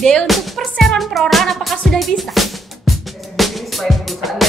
ide untuk perseroan perorangan apakah sudah bisa? Ini selain perusahaan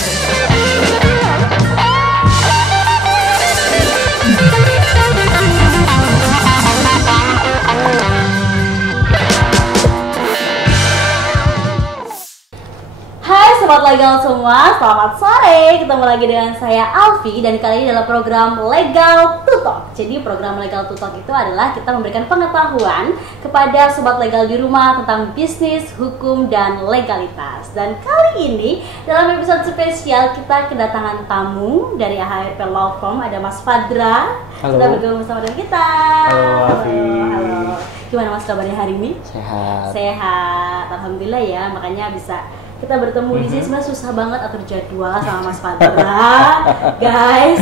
Hai Sobat Legal semua, selamat sore. Ketemu lagi dengan saya Alfi dan kali ini adalah program Legal to Talk. Jadi program Legal to Talk itu adalah kita memberikan pengetahuan kepada Sobat Legal di rumah tentang bisnis, hukum, dan legalitas. Dan kali ini dalam episode spesial kita kedatangan tamu dari AHRP Law Firm, ada Mas Fadra. Halo. Sudah bergabung bersama dengan kita. Halo Alfi. Halo. Gimana Mas kabarnya hari ini? Sehat. Sehat, alhamdulillah ya. Makanya bisa kita bertemu di sini. Sebenarnya susah banget atur jadwal sama Mas Fadra, guys.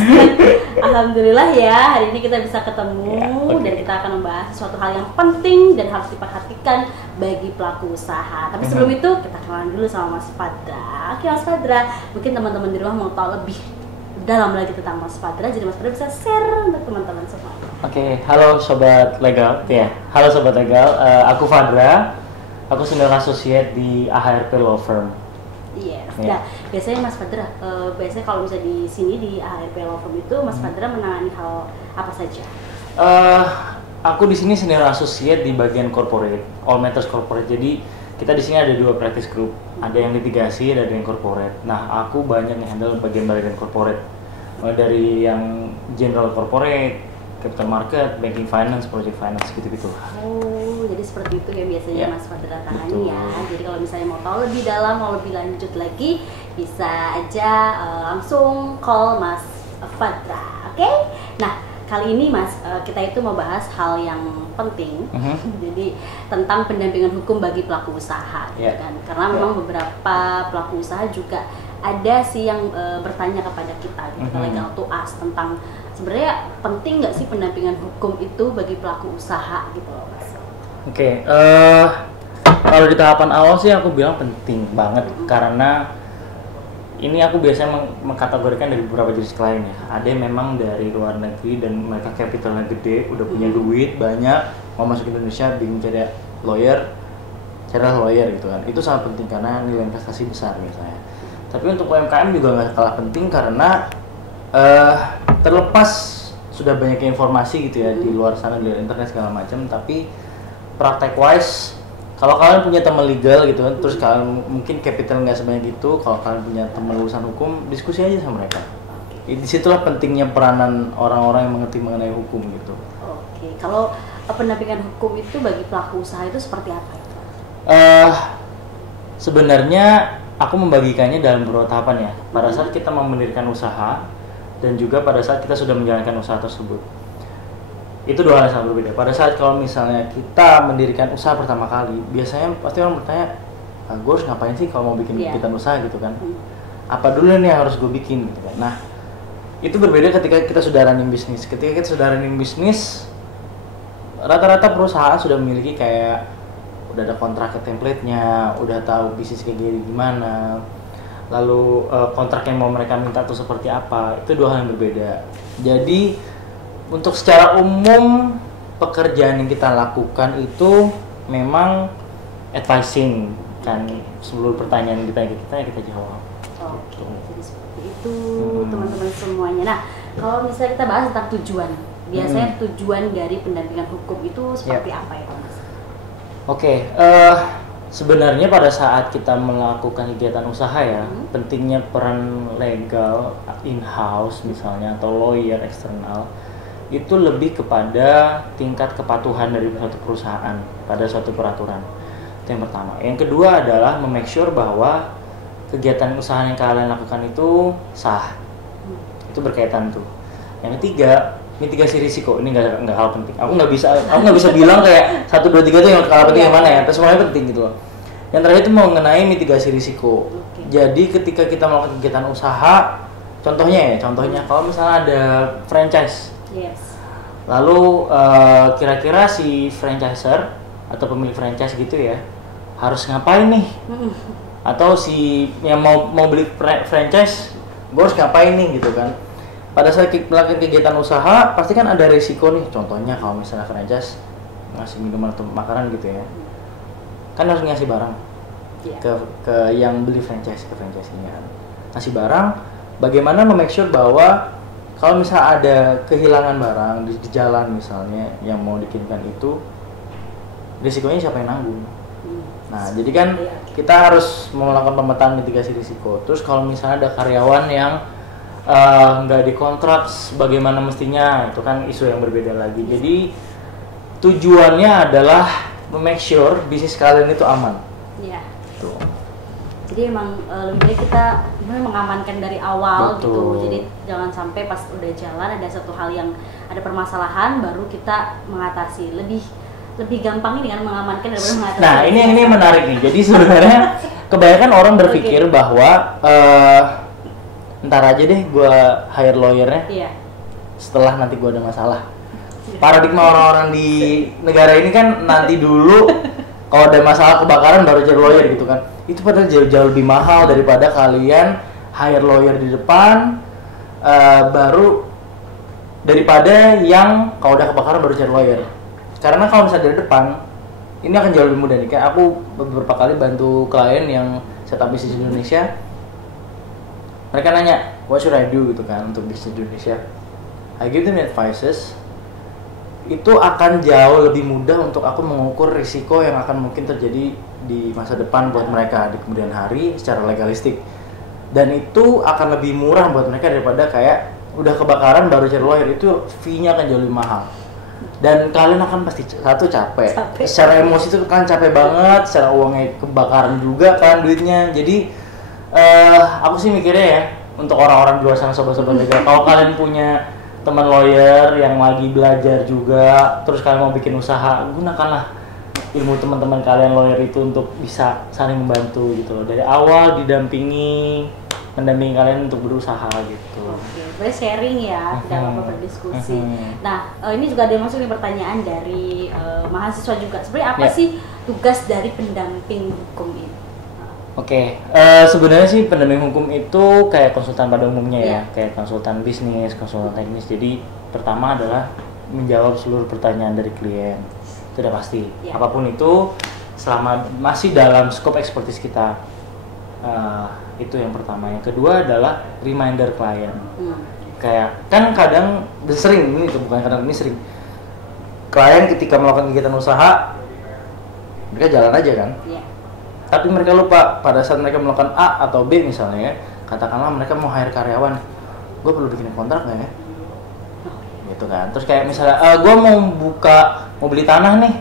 Alhamdulillah ya, hari ini kita bisa ketemu dan kita akan membahas sesuatu hal yang penting dan harus diperhatikan bagi pelaku usaha. Tapi sebelum itu kita kenalan dulu sama Mas Fadra. Oke Mas Fadra, mungkin teman-teman di rumah mau tahu lebih dalam lagi tentang Mas Fadra, jadi Mas Fadra bisa share untuk teman-teman semua. Oke, halo Sobat Legal. Halo Sobat Legal, aku Fadra. Aku senior associate di AHRP Law Firm. Yes. Ya. Nah, biasanya Mas Fadra, biasanya kalau misalnya di sini di AHRP Law Firm itu Mas Fadra menangani hal apa saja? Aku di sini senior associate di bagian corporate, all matters corporate. Jadi kita di sini ada dua practice group, ada yang litigasi, ada yang corporate. Nah, aku banyak handle bagian-bagian corporate, mulai dari yang general corporate, capital market, banking finance, project finance, gitu-gitu. Oh, jadi seperti itu ya biasanya Mas Fadra tangani ya. Jadi kalau misalnya mau tahu lebih dalam, mau lebih lanjut lagi, bisa aja langsung call Mas Fadra, oke? Nah, kali ini Mas, kita itu mau bahas hal yang penting, jadi tentang pendampingan hukum bagi pelaku usaha, gitu kan? Karena memang beberapa pelaku usaha juga ada sih yang bertanya kepada kita, gitu, legal to us, tentang sebenarnya penting nggak sih pendampingan hukum itu bagi pelaku usaha gitu loh Mas? Oke, kalau di tahapan awal sih aku bilang penting banget karena ini aku biasanya mengkategorikan dari beberapa jenis klien ya. Ada yang memang dari luar negeri dan mereka capitalnya gede, udah punya duit banyak, mau masuk Indonesia bingung cari lawyer gitu kan. Itu sangat penting karena nilai investasi besar misalnya. Tapi untuk UMKM juga nggak kalah penting karena terlepas sudah banyak informasi gitu ya di luar sana, di luar internet segala macam, tapi praktek wise kalau kalian punya teman legal gitu kan, terus kalian mungkin capital nggak sebanyak itu, kalau kalian punya teman lulusan hukum, diskusi aja sama mereka. Disitulah pentingnya peranan orang-orang yang mengerti mengenai hukum gitu. Oke, kalau pendampingan hukum itu bagi pelaku usaha itu seperti apa itu? Sebenarnya aku membagikannya dalam beberapa tahapan ya. Pada saat kita mau mendirikan usaha dan juga pada saat kita sudah menjalankan usaha tersebut. Itu dua hal yang sangat berbeda. Pada saat kalau misalnya kita mendirikan usaha pertama kali, biasanya pasti orang bertanya, gue harus ngapain sih kalau mau bikin usaha gitu kan? Apa dulu nih yang harus gue bikin gitu kan? Nah, itu berbeda ketika kita sudah running bisnis. Ketika kita sudah running bisnis, rata-rata perusahaan sudah memiliki kayak udah ada kontrak ke template-nya, udah tahu bisnis kayak gimana, lalu kontrak yang mau mereka minta tuh seperti apa. Itu dua hal yang berbeda. Jadi untuk secara umum pekerjaan yang kita lakukan itu memang advising kan, seluruh pertanyaan kita jawab. Oke, jadi seperti itu teman-teman semuanya. Nah, kalau misalnya kita bahas tentang tujuan, biasanya tujuan dari pendampingan hukum itu seperti apa ya Mas? Oke, sebenarnya pada saat kita melakukan kegiatan usaha ya, pentingnya peran legal in-house misalnya atau lawyer eksternal itu lebih kepada tingkat kepatuhan dari suatu perusahaan pada suatu peraturan. Itu yang pertama. Yang kedua adalah memake sure bahwa kegiatan usaha yang kalian lakukan itu sah. Itu berkaitan tuh. Yang ketiga, mitigasi risiko. Ini nggak hal penting. Aku nggak bisa bilang kayak 1, 2, 3 itu yang hal penting yang mana ya. Tapi semuanya penting gitu loh. Yang terakhir itu mengenai mitigasi risiko. Jadi ketika kita melakukan kegiatan usaha, contohnya kalau misalnya ada franchise. Lalu kira-kira si franchiser atau pemilik franchise gitu ya harus ngapain nih? Atau si yang mau beli franchise, gue harus ngapain nih gitu kan? Pada saat melakukan kegiatan usaha pasti kan ada risiko nih. Contohnya kalau misalnya franchise ngasih minuman atau makanan gitu ya, kan harus ngasih barang Iya. ke yang beli franchise, ke franchise-nya kan. Ngasih barang, bagaimana make sure bahwa kalau misalnya ada kehilangan barang di jalan misalnya yang mau dikirimkan itu, risikonya siapa yang nanggung? Nah, jadi kan Iya. kita harus melakukan pemetaan mitigasi risiko. Terus kalau misalnya ada karyawan yang nggak dikontrak bagaimana mestinya, itu kan isu yang berbeda lagi. Jadi tujuannya adalah make sure bisnis kalian itu aman. Iya. Tuh. Jadi emang lebih baik kita mengamankan dari awal gitu. Betul. Jadi jangan sampai pas udah jalan ada satu hal yang ada permasalahan baru kita mengatasi. Lebih gampang ini kan mengamankan daripada mengatasi. Nah, ini menarik nih. Jadi sebenarnya kebanyakan orang berpikir bahwa ntar aja deh gua hire lawyernya Iya. setelah nanti gua ada masalah. Paradigma orang-orang di negara ini kan nanti dulu kalau ada masalah kebakaran baru cari lawyer gitu kan. Itu padahal jauh-jauh lebih mahal daripada kalian hire lawyer di depan baru daripada yang kalau udah kebakaran baru cari lawyer. Karena kalau misalnya dari depan ini akan jauh lebih mudah nih. Kayak aku beberapa kali bantu klien yang setup bisnis di Indonesia. Mereka nanya, what should I do gitu kan untuk bisnis di Indonesia. I give them advices. Itu akan jauh lebih mudah untuk aku mengukur risiko yang akan mungkin terjadi di masa depan buat mereka di kemudian hari secara legalistik. Dan itu akan lebih murah buat mereka daripada kayak udah kebakaran baru cari lawyer, itu fee-nya akan jauh lebih mahal. Dan kalian akan pasti capek. Secara emosi itu kan capek banget, secara uangnya kebakaran juga kan duitnya. Jadi aku sih mikirnya ya untuk orang-orang di luar sana, sobat-sobat legal, kalau kalian punya teman lawyer yang lagi belajar juga, terus kalian mau bikin usaha, gunakanlah ilmu teman-teman kalian lawyer itu untuk bisa saling membantu gitu loh. Dari awal mendampingi kalian untuk berusaha gitu. Oke, berarti sharing ya, tidak apa-apa berdiskusi. Nah, ini juga ada yang masuk nih pertanyaan dari mahasiswa juga. Sebenarnya apa sih tugas dari pendamping hukum itu? Oke, sebenarnya sih pendamping hukum itu kayak konsultan pada umumnya ya, kayak konsultan bisnis, konsultan teknis. Jadi pertama adalah menjawab seluruh pertanyaan dari klien, itu udah pasti. Apapun itu, selama masih dalam skop expertise kita, itu yang pertama. Yang kedua adalah reminder klien. Kayak kan kadang sering ini tuh, bukan kadang, ini sering. Klien ketika melakukan kegiatan usaha, mereka jalan aja kan. Tapi mereka lupa pada saat mereka melakukan A atau B misalnya, katakanlah mereka mau hire karyawan, gue perlu bikin kontrak nggak ya? Gitu kan. Terus kayak misalnya, gue mau beli tanah nih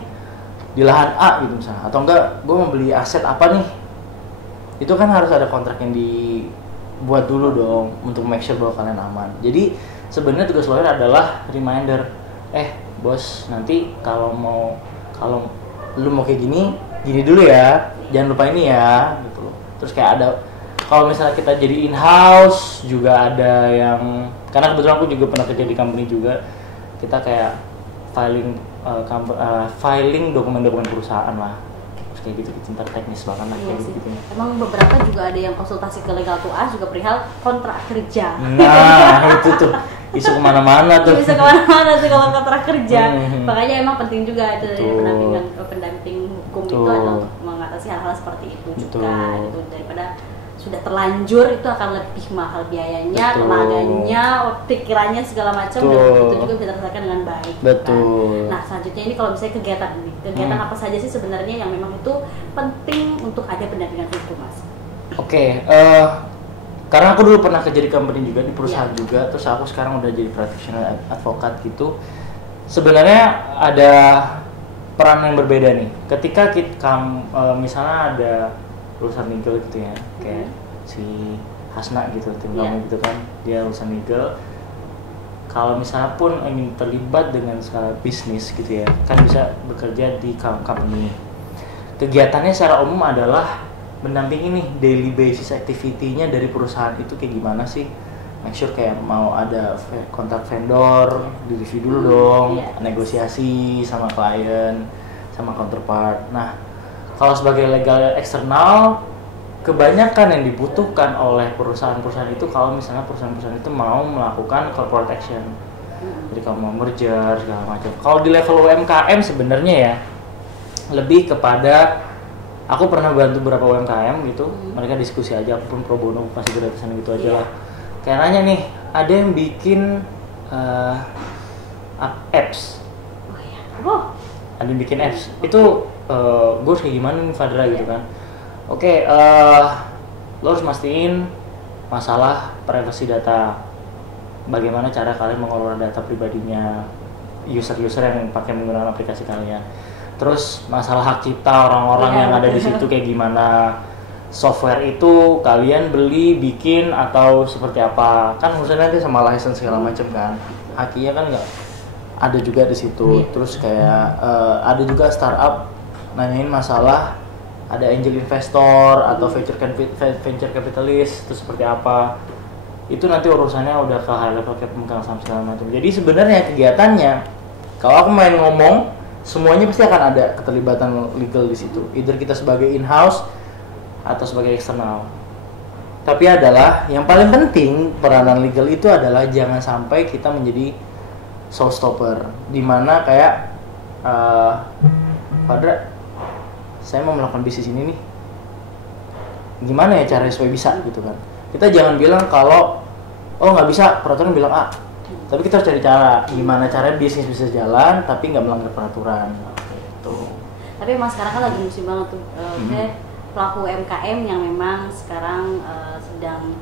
di lahan A gitu misalnya, atau enggak gue mau beli aset apa nih? Itu kan harus ada kontrak yang dibuat dulu dong untuk make sure bahwa kalian aman. Jadi sebenarnya tugas lawyer adalah reminder, bos, nanti kalau lu mau kayak gini dulu ya, jangan lupa ini ya gitu loh. Terus kayak ada, kalau misalnya kita jadi in-house juga ada yang, karena kebetulan aku juga pernah kerja di company juga, kita kayak filing dokumen-dokumen perusahaan lah. Terus kayak gitu, ntar teknis banget lah kayak gitu. Emang beberapa juga ada yang konsultasi ke legal to us juga perihal kontrak kerja. Nah itu tuh isu kemana-mana tuh. Bisa kemana-mana tuh kalau kontrak kerja. Makanya emang penting juga itu dari pendamping hukum itu adalah untuk mengatasi hal-hal seperti itu juga gitu, daripada sudah terlanjur itu akan lebih mahal biayanya, tenaganya, pikirannya segala macam, dan itu juga bisa terselesaikan dengan baik. Betul. Kan? Nah selanjutnya ini kalau misalnya kegiatan apa saja sih sebenarnya yang memang itu penting untuk ada pendampingan hukum, Mas? Oke, karena aku dulu pernah kerja di company juga, di perusahaan juga, terus aku sekarang udah jadi practitioner advokat gitu. Sebenarnya ada peran yang berbeda nih. Ketika misalnya ada urusan legal gitu ya, kayak si Hasna gitu, tim kamu gitu kan, dia urusan legal. Kalau misalnya pun ingin terlibat dengan skala bisnis gitu ya, kan bisa bekerja di company. Kegiatannya secara umum adalah mendampingi nih daily basis activity-nya dari perusahaan itu kayak gimana sih. Make sure kayak mau ada kontak vendor, di-review dulu dong, negosiasi sama klien, sama counterpart. Nah, kalau sebagai legal eksternal, kebanyakan yang dibutuhkan oleh perusahaan-perusahaan itu kalau misalnya perusahaan-perusahaan itu mau melakukan corporate action. Jadi kalau mau merger segala macam. Kalau di level UMKM sebenarnya ya lebih kepada aku pernah bantu beberapa UMKM gitu, mereka diskusi aja, apapun pro bono, kasih gratisan gitu aja lah. Kayak nanya nih, ada yang bikin apps. Ada yang bikin apps. Itu gue harus kayak gimana nih Fadra gitu kan. Oke, lo harus mastiin masalah privasi data. Bagaimana cara kalian mengelola data pribadinya user-user yang pakai menggunakan aplikasi kalian. Terus masalah hak cipta orang-orang yang ada di situ kayak gimana. Software itu kalian beli, bikin atau seperti apa? Kan urusannya nanti sama license segala macam kan. Hakinya kan nggak ada juga di situ. Terus kayak ada juga startup nanyain masalah ada angel investor atau venture capitalist itu seperti apa. Itu nanti urusannya udah ke high level kayak pemegang saham segala macam. Jadi sebenarnya kegiatannya kalau aku main ngomong semuanya pasti akan ada keterlibatan legal di situ. Either kita sebagai in-house atau sebagai eksternal. Tapi adalah yang paling penting peranan legal itu adalah jangan sampai kita menjadi showstopper. Dimana kayak Fadra, saya mau melakukan bisnis ini nih. Gimana ya caranya supaya bisa gitu kan? Kita jangan bilang kalau nggak bisa, peraturan bilang A. Tapi kita harus cari cara gimana caranya bisnis bisa jalan tapi nggak melanggar peraturan. Gitu. Tapi emang sekarang kan lagi musim banget tuh. Pelaku UMKM yang memang sekarang sedang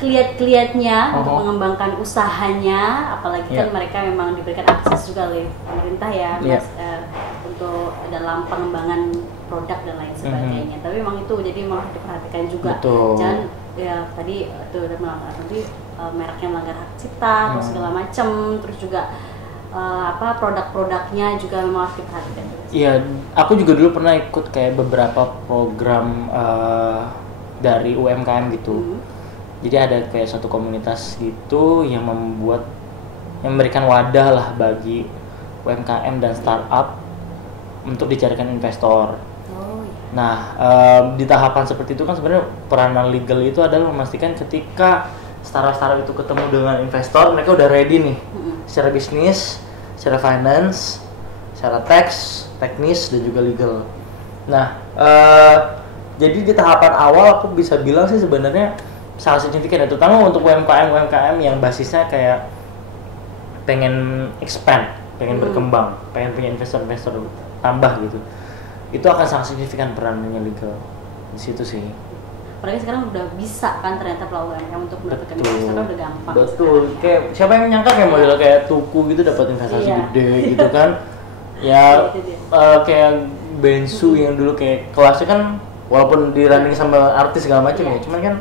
keliat-keliatnya untuk mengembangkan usahanya, apalagi kan mereka memang diberikan akses juga oleh pemerintah ya, Mas, untuk dalam pengembangan produk dan lain sebagainya. Tapi memang itu jadi memang harus diperhatikan juga. Jangan ya tadi tuh udah melanggar nanti mereknya melanggar hak cipta atau segala macam, terus juga produk-produknya juga memang harus diperhatikan. Iya, aku juga dulu pernah ikut kayak beberapa program dari UMKM gitu. Jadi ada kayak suatu komunitas gitu yang memberikan wadah lah bagi UMKM dan startup untuk dicarikan investor. Nah, di tahapan seperti itu kan sebenarnya peranan legal itu adalah memastikan ketika startup itu ketemu dengan investor, mereka udah ready nih secara bisnis, secara finance, secara teknis dan juga legal. Nah, jadi di tahapan awal aku bisa bilang sih sebenarnya sangat signifikan, terutama untuk UMKM yang basisnya kayak pengen expand, pengen berkembang, pengen punya investor tambah gitu. Itu akan sangat signifikan perannya legal di situ sih. Apalagi sekarang udah bisa kan ternyata pelaku UMKM untuk mendapatkan investor udah gampang. Betul. Kayak siapa yang nyangka kayak model kayak Tuku gitu dapat investasi gede gitu kan? Ya kayak Bensu yang dulu kayak kelasnya kan walaupun di running sama artis segala macam ya, cuman kan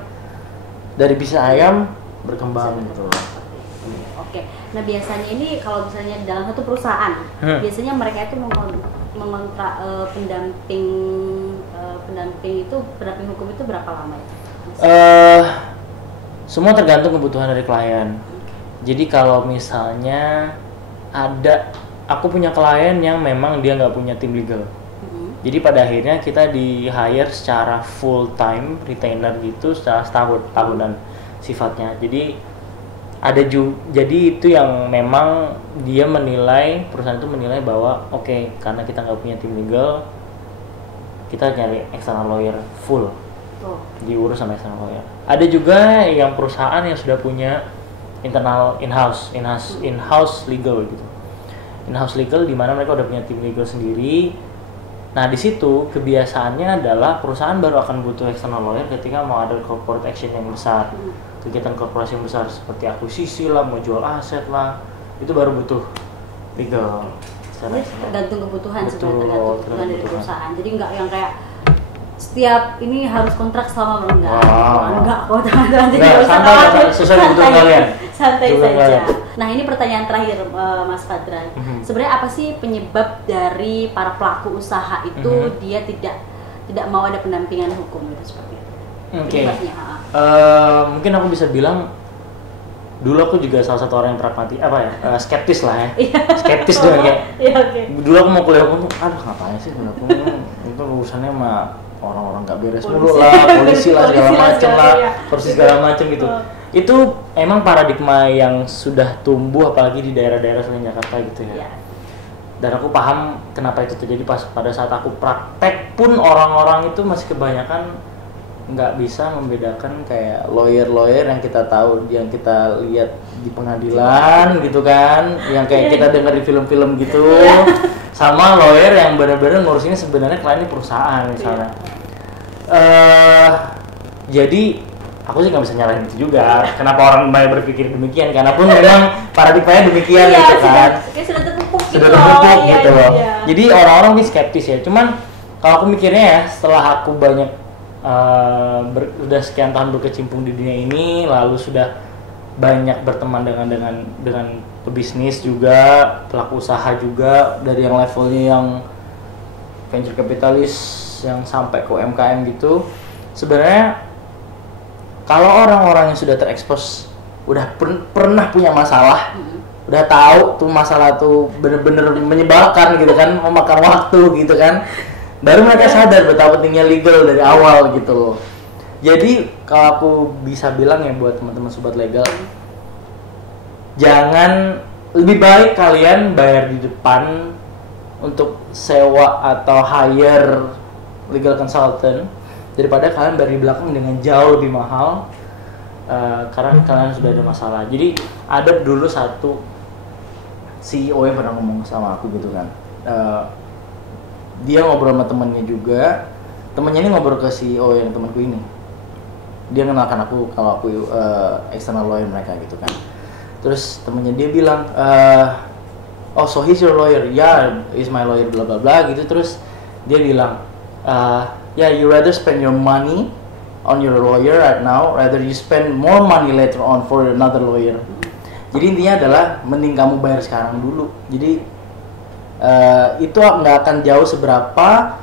dari bisnis ayam berkembang gitu. Oke. Nah, biasanya ini kalau misalnya dalam satu perusahaan, biasanya mereka itu mengontrak pendamping hukum itu berapa lama ya? Semua tergantung kebutuhan dari klien. Jadi kalau misalnya aku punya klien yang memang dia nggak punya tim legal. Jadi pada akhirnya kita di hire secara full time retainer gitu secara tahunan sifatnya. Jadi jadi itu yang memang dia perusahaan itu menilai bahwa oke, karena kita nggak punya tim legal, kita nyari external lawyer full, diurus sama external lawyer. Ada juga yang perusahaan yang sudah punya internal in-house legal gitu. In-house legal di mana mereka udah punya tim legal sendiri. Nah, di situ kebiasaannya adalah perusahaan baru akan butuh external lawyer ketika mau ada corporate action yang besar. Kegiatan korporasi yang besar seperti akuisisi lah, mau jual aset lah, itu baru butuh legal. Jadi tergantung kebutuhan sebenarnya, tergantung kebutuhan dari perusahaan. Jadi nggak yang kayak setiap ini harus kontrak selama enggak kok teman-teman. Jadi santai sesuai kebutuhan kalian. Santai saja. Nah, ini pertanyaan terakhir Mas Fadra. Sebenarnya apa sih penyebab dari para pelaku usaha itu dia tidak mau ada pendampingan hukum gitu seperti itu? Oke. Mungkin aku bisa bilang dulu aku juga salah satu orang yang skeptis lah ya. Skeptis dong kayak. Dulu aku mau kuliah hukum, ngapain sih kuliah hukum? Itu urusannya sama orang-orang nggak beres mulu lah, polisi lah segala macem lah, persis segala macem gitu. Itu emang paradigma yang sudah tumbuh apalagi di daerah-daerah selain Jakarta gitu ya. Dan aku paham kenapa itu terjadi pada saat aku praktek pun orang-orang itu masih kebanyakan nggak bisa membedakan kayak lawyer yang kita tahu, yang kita lihat di pengadilan gitu kan, yang kayak kita dengar di film-film gitu, sama lawyer yang benar-benar ngurusinnya sebenarnya kliennya perusahaan misalnya. Jadi aku sih nggak bisa nyalahin itu juga. Kenapa orang banyak berpikir demikian? Karena pun memang paradigmanya demikian gitu kan. Sudah terpupuk Sudah terpupuk gitu loh. Iya. Jadi orang-orang mungkin skeptis ya. Cuman kalau aku mikirnya ya, setelah aku banyak udah sekian tahun berkecimpung di dunia ini, lalu sudah banyak berteman dengan pebisnis juga, pelaku usaha juga, dari yang levelnya yang venture capitalis yang sampai ke UMKM gitu. Sebenarnya kalau orang-orang yang sudah terekspos udah pernah punya masalah, udah tahu tuh masalah tuh bener-bener menyebalkan gitu kan, memakan waktu gitu kan, baru mereka sadar betapa pentingnya legal dari awal gitu loh. Jadi kalau aku bisa bilang ya buat teman-teman sobat legal, jangan, lebih baik kalian bayar di depan untuk sewa atau hire legal consultant daripada kalian bayar di belakang dengan jauh lebih mahal, karena kalian sudah ada masalah. Jadi ada dulu satu CEO yang pernah ngomong sama aku gitu kan, dia ngobrol sama temennya juga, temennya ini ngobrol ke CEO yang temanku ini, dia kenalkan aku kalau aku external lawyer mereka gitu kan. Terus temennya dia bilang, oh so he's your lawyer, yeah he's my lawyer bla bla bla gitu. Terus dia bilang, yeah you rather spend your money on your lawyer right now rather you spend more money later on for another lawyer. Jadi intinya adalah mending kamu bayar sekarang dulu. Jadi itu nggak akan jauh seberapa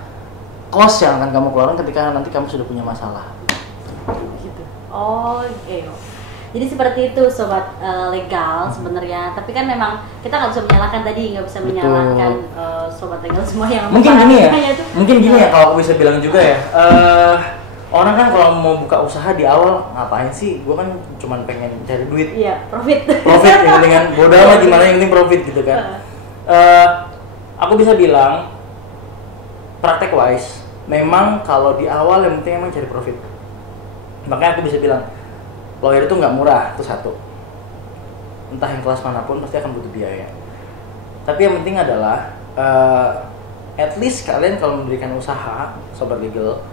cost yang akan kamu keluarkan ketika nanti kamu sudah punya masalah. Gitu. Oh, oke. Jadi seperti itu sobat legal sebenarnya. Tapi kan memang kita nggak bisa menyalahkan tadi, nggak bisa menyalahkan sobat legal semua yang mungkin gini ya. Mungkin gini ya kalau aku bisa bilang juga ya. Orang kan kalau mau buka usaha di awal ngapain sih? Gue kan cuma pengen cari duit. Iya, profit. Profit yang penting kan. Bodoh amat gimana yang penting profit gitu kan. Aku bisa bilang praktek wise, memang kalau di awal yang penting emang cari profit. Makanya aku bisa bilang lawyer itu nggak murah, itu satu. Entah yang kelas manapun pasti akan butuh biaya. Tapi yang penting adalah at least kalian kalau mendirikan usaha, sobat legal,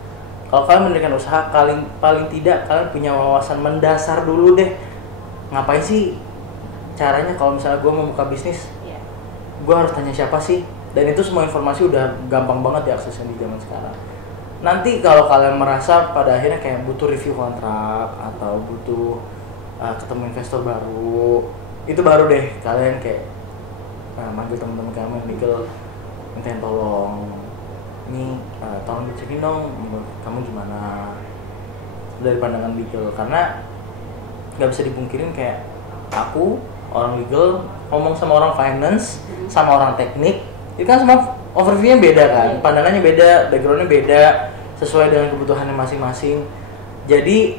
kalau kalian mendirikan usaha, paling tidak kalian punya wawasan mendasar dulu deh. Ngapain sih caranya kalau misalnya gue mau buka bisnis, gue harus tanya siapa sih? Dan itu semua informasi udah gampang banget diaksesnya di zaman sekarang. Nanti kalau kalian merasa pada akhirnya kayak butuh review kontrak atau butuh ketemu investor baru, itu baru deh kalian kayak manggil teman-teman kamu yang legal, mintain tolong, ini tolong dicekin dong menurut kamu gimana dari pandangan legal. Karena nggak bisa dipungkirin kayak aku orang legal ngomong sama orang finance sama orang teknik, itu kan semua overview-nya beda kan, pandangannya beda, background-nya beda, sesuai dengan kebutuhannya masing-masing. Jadi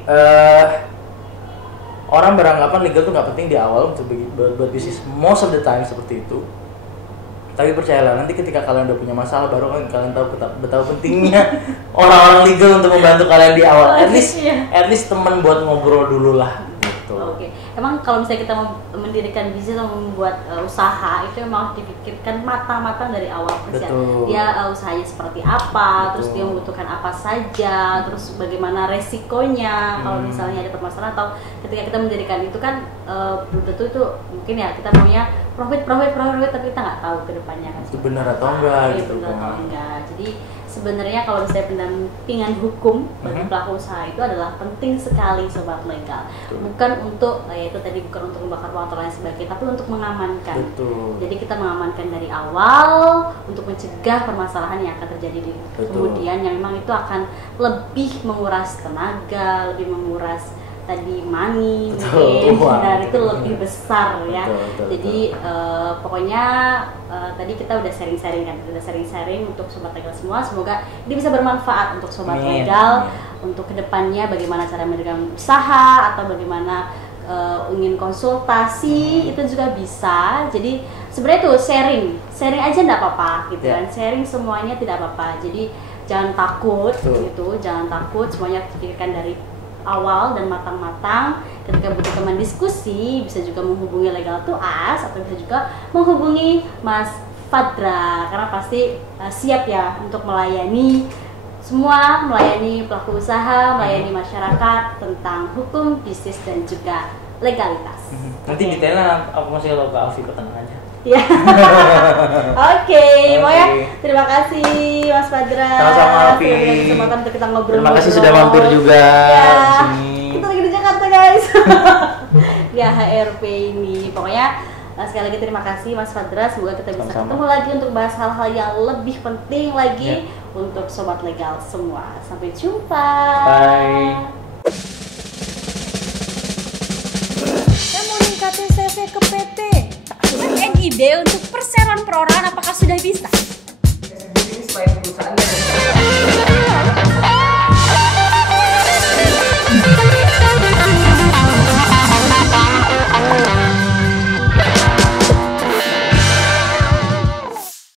orang beranggapan legal tuh nggak penting di awal untuk buat bisnis, most of the time seperti itu. Tapi percayalah, nanti ketika kalian udah punya masalah baru kalian tahu betapa pentingnya orang-orang legal untuk membantu kalian di awal. At least teman buat ngobrol dulu lah. Oke. Emang kalau misalnya kita mau mendirikan bisnis atau membuat usaha, itu memang dipikirkan matang-matang dari awal. Dia usahanya seperti apa, terus dia membutuhkan apa saja, terus bagaimana resikonya kalau misalnya ada permasalahan, atau ketika kita mendirikan itu kan belum tentu itu mungkin ya kita maunya profit, tapi kita nggak tahu ke depannya kan. Itu benar atau enggak gitu kan. Jadi sebenarnya kalau misalnya pendampingan hukum bagi pelaku usaha itu adalah penting sekali sobat legal. Bukan untuk yaitu tadi bukan untuk membakar uang atau lain sebagainya, tapi untuk mengamankan. Jadi kita mengamankan dari awal untuk mencegah permasalahan yang akan terjadi di kemudian, yang memang itu akan lebih menguras tenaga, lebih menguras tadi money, dan itu lebih besar ya. Jadi pokoknya tadi kita udah sharing-sharing kan, untuk sobat legal semua. Semoga ini bisa bermanfaat untuk sobat legal untuk kedepannya, bagaimana cara mendirikan usaha atau bagaimana ingin konsultasi itu juga bisa. Jadi sebenarnya tuh sharing aja nggak apa-apa gitu kan, sharing semuanya tidak apa-apa. Jadi jangan takut gitu, jangan takut, semuanya pikirkan dari awal dan matang-matang. Ketika butuh teman diskusi bisa juga menghubungi Legal to Us atau bisa juga menghubungi Mas Fadra karena pasti siap ya untuk melayani semua, melayani pelaku usaha, melayani masyarakat tentang hukum, bisnis dan juga legalitas. Nanti detailnya aku masih lo ke Alfi pertengahannya. Ya. Oke, pokoknya terima kasih Mas Fadra. Sama-sama Alfi. Kesempatan untuk kita ngobrol. Terima kasih sudah mampir juga ya, di sini. Kita lagi di Jakarta guys. Ya HRP ini. Pokoknya sekali lagi terima kasih Mas Fadra. Semoga kita bisa ketemu lagi untuk bahas hal-hal yang lebih penting lagi untuk sobat legal semua. Sampai jumpa. Bye. Saya mau ningkatin CV ke PT. Kan NID untuk perseroan perorangan apakah sudah bisa? Ini supaya perusahaan